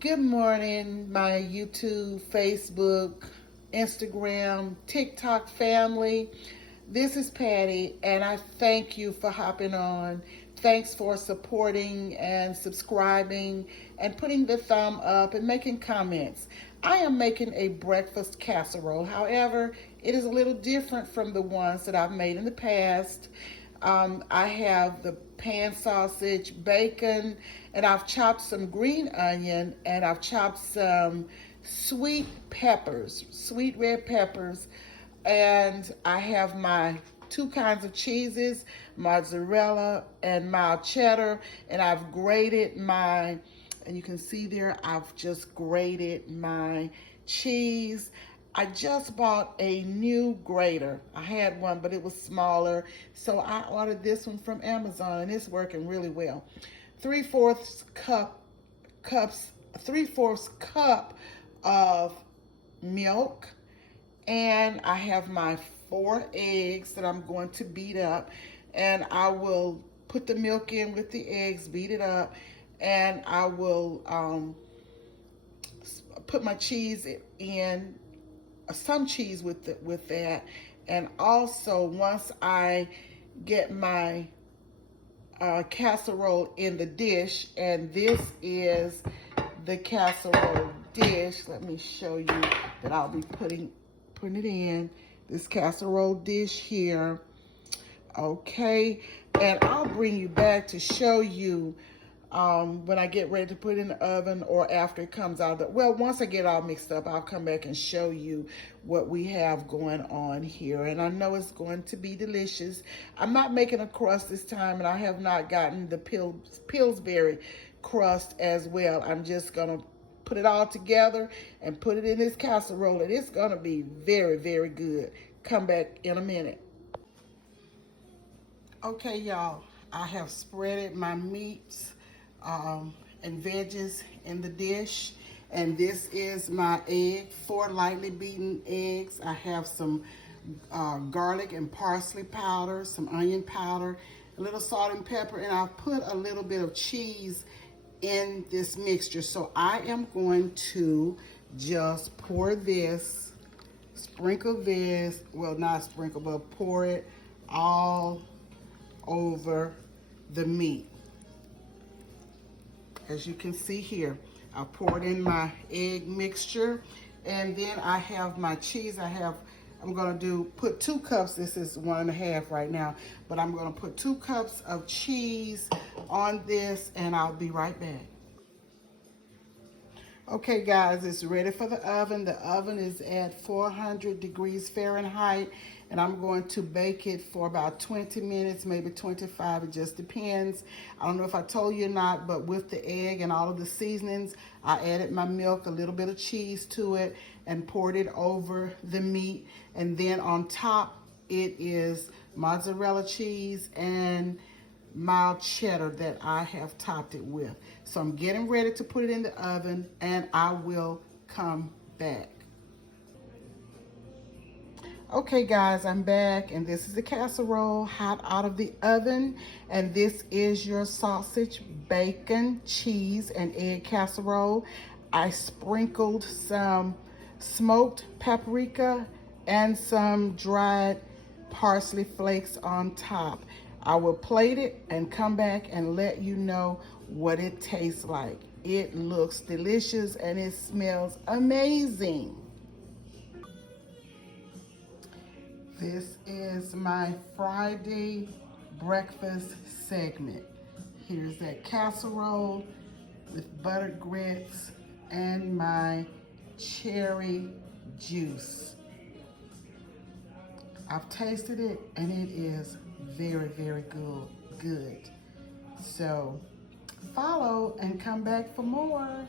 Good morning, my YouTube, Facebook, Instagram, TikTok family. This is Patti, and I thank you for hopping on. Thanks for supporting and subscribing and putting the thumb up and making comments. I am making a breakfast casserole. However, it is a little different from the ones that I've made in the past. I have the pan sausage, bacon, and I've chopped some green onion, and I've chopped some sweet peppers, sweet red peppers, and I have my two kinds of cheeses, mozzarella and mild cheddar, and I've grated my, and you can see there, I've just grated my cheese. I just bought a new grater. I had one, but it was smaller. So I ordered this one from Amazon, and it's working really well. 3/4 cups, 3/4 cup of milk. And I have my 4 eggs that I'm going to beat up. And I will put the milk in with the eggs, beat it up. And I will put my cheese in, some cheese with that. And also, once I get my casserole in the dish, and this is the casserole dish. Let me show you that I'll be putting it in this casserole dish here. Okay, and I'll bring you back to show you when I get ready to put it in the oven, or after it comes out of the, well, once I get all mixed up, I'll come back and show you what we have going on here. And I know it's going to be delicious. I'm not making a crust this time, and I have not gotten the Pillsbury crust as well. I'm just gonna put it all together and put it in this casserole, and it's gonna be very, very good. Come back in a minute. Okay, y'all, I have spreaded my meats and veggies in the dish, and this is my egg, 4 lightly beaten eggs. I have some garlic and parsley powder, some onion powder, a little salt and pepper, and I've put a little bit of cheese in this mixture. So I am going to just pour this, sprinkle this, well, not sprinkle, but pour it all over the meat. As you can see here, I poured in my egg mixture, and then I have my cheese. I'm gonna put 2 cups, this is 1.5 right now, but I'm gonna put 2 cups of cheese on this, and I'll be right back. Okay guys, it's ready for the oven. The oven is at 400 degrees Fahrenheit, and I'm going to bake it for about 20 minutes, maybe 25, it just depends. I don't know if I told you or not, but with the egg and all of the seasonings, I added my milk, a little bit of cheese to it, and poured it over the meat. And then on top, it is mozzarella cheese and mild cheddar that I have topped it with. So I'm getting ready to put it in the oven, and I will come back. Okay guys, I'm back, and this is the casserole hot out of the oven, and this is your sausage, bacon, cheese, and egg casserole. I sprinkled some smoked paprika and some dried parsley flakes on top. I will plate it and come back and let you know what it tastes like. It looks delicious and it smells amazing. This is my Friday breakfast segment. Here's that casserole with buttered grits and my cherry juice. I've tasted it, and it is very, very good. So follow and come back for more.